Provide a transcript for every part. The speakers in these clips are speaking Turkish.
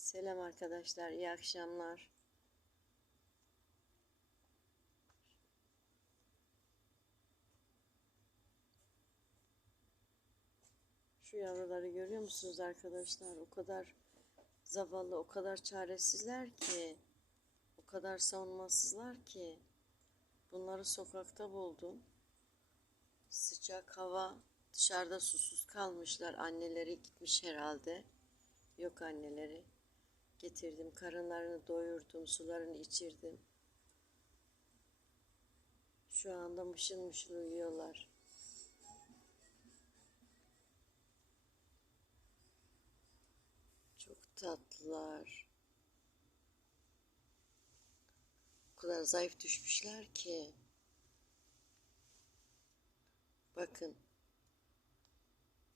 Selam arkadaşlar, iyi akşamlar. Şu yavruları görüyor musunuz arkadaşlar? O kadar zavallı, o kadar çaresizler ki, o kadar savunmasızlar ki. Bunları sokakta buldum. Sıcak hava, dışarıda susuz kalmışlar. Anneleri gitmiş herhalde. Yok anneleri. Getirdim, karınlarını doyurdum, sularını içirdim. Şu anda mışıl mışıl uyuyorlar. Çok tatlılar. O kadar zayıf düşmüşler ki. Bakın.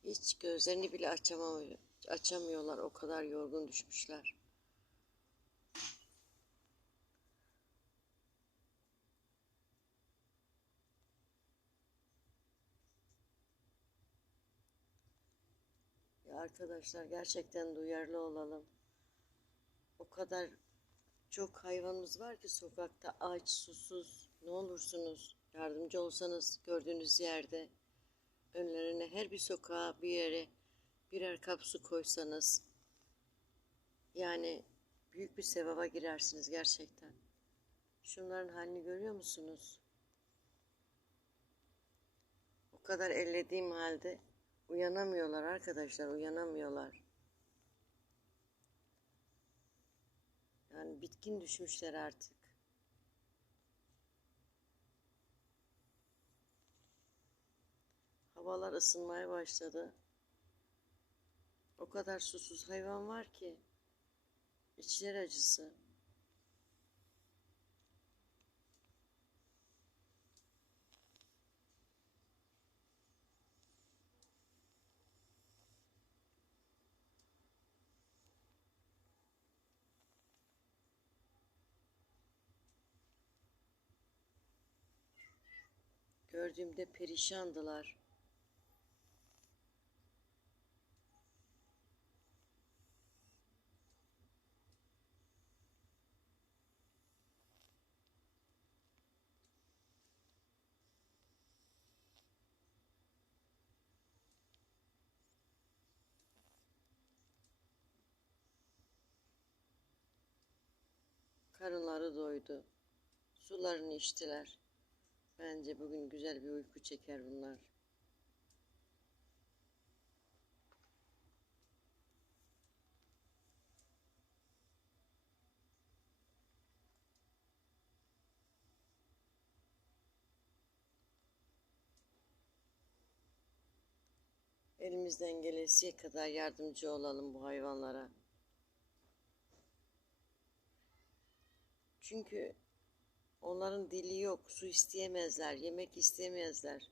Hiç gözlerini bile açamıyor, açamıyorlar. O kadar yorgun düşmüşler. Arkadaşlar gerçekten duyarlı olalım. O kadar çok hayvanımız var ki sokakta aç, susuz. Ne olursunuz yardımcı olsanız gördüğünüz yerde önlerine her bir sokağa bir yere birer kap su koysanız yani büyük bir sevaba girersiniz gerçekten. Şunların halini görüyor musunuz? O kadar ellediğim halde uyanamıyorlar arkadaşlar, uyanamıyorlar. Yani bitkin düşmüşler artık. Havalar ısınmaya başladı. O kadar susuz hayvan var ki içler acısı. Gördüğümde perişandılar. Karınları doydu. Sularını içtiler. Bence bugün güzel bir uyku çeker bunlar. Elimizden gelesiye kadar yardımcı olalım bu hayvanlara. Çünkü onların dili yok, su isteyemezler, yemek isteyemezler.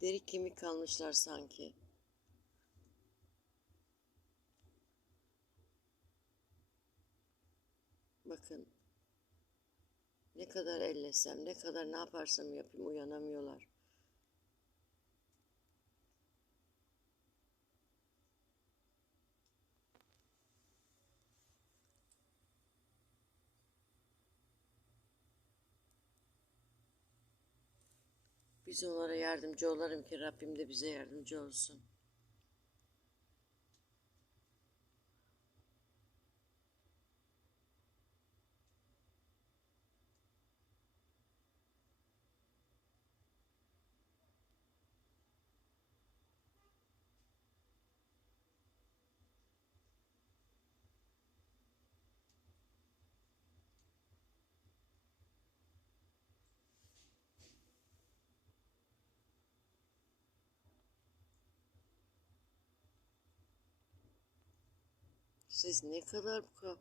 Deri kemik kalmışlar sanki. Bakın. Ne kadar ellesem, ne kadar ne yaparsam yapayım uyanamıyorlar. Biz onlara yardımcı olalım ki Rabbim de bize yardımcı olsun. Siz ne kadar bu, ka-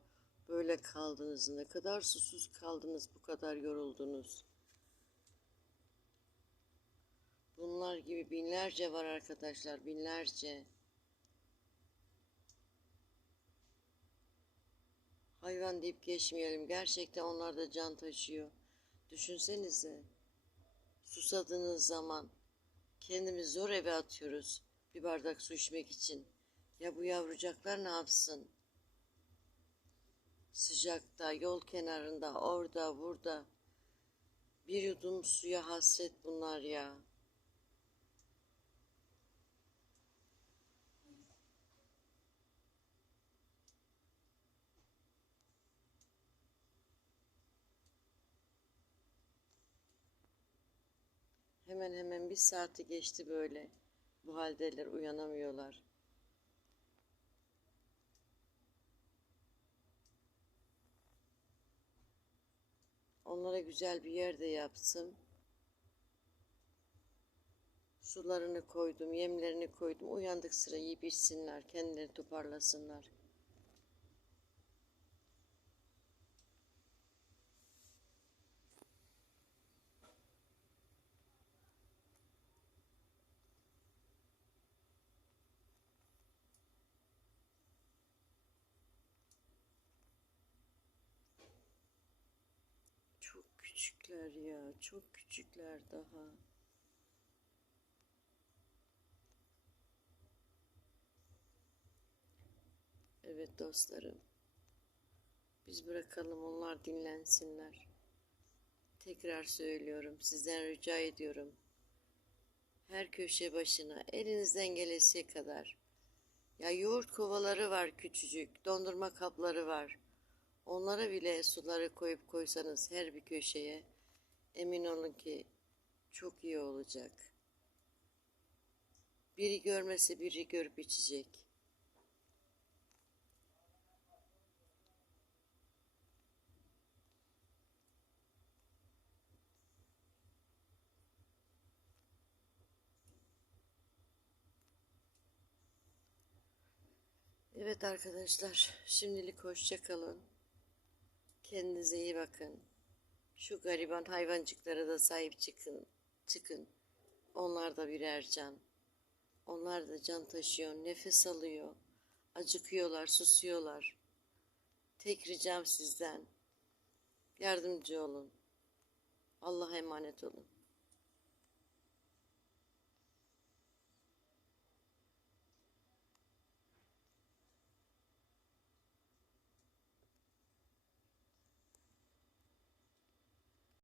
böyle kaldınız? Ne kadar susuz kaldınız, bu kadar yoruldunuz? Bunlar gibi binlerce var arkadaşlar, binlerce. Hayvan deyip geçmeyelim. Gerçekten onlar da can taşıyor. Düşünsenize. Susadığınız zaman kendimizi zor eve atıyoruz bir bardak su içmek için. Ya bu yavrucaklar ne yapsın? Sıcakta, yol kenarında, orada, burada. Bir yudum suya hasret bunlar ya. Hemen hemen bir saati geçti böyle. Bu haldeler uyanamıyorlar. Onlara güzel bir yer de yapsın. Sularını koydum, yemlerini koydum. Uyandık sıra yiyip içsinler, kendileri toparlasınlar. Çok küçükler ya, çok küçükler daha. Evet dostlarım. Biz bırakalım onlar dinlensinler. Tekrar söylüyorum, sizden rica ediyorum. Her köşe başına elinizden gelesiye kadar. Ya yoğurt kovaları var küçücük, dondurma kapları var. Onlara bile suları koyup koysanız her bir köşeye emin olun ki çok iyi olacak. Biri görmese biri görüp içecek. Evet arkadaşlar, şimdilik hoşça kalın. Kendinize iyi bakın. Şu gariban hayvancıklara da sahip çıkın. Çıkın. Onlar da birer can. Onlar da can taşıyor, nefes alıyor. Acıkıyorlar, susuyorlar. Tek ricam sizden. Yardımcı olun. Allah'a emanet olun.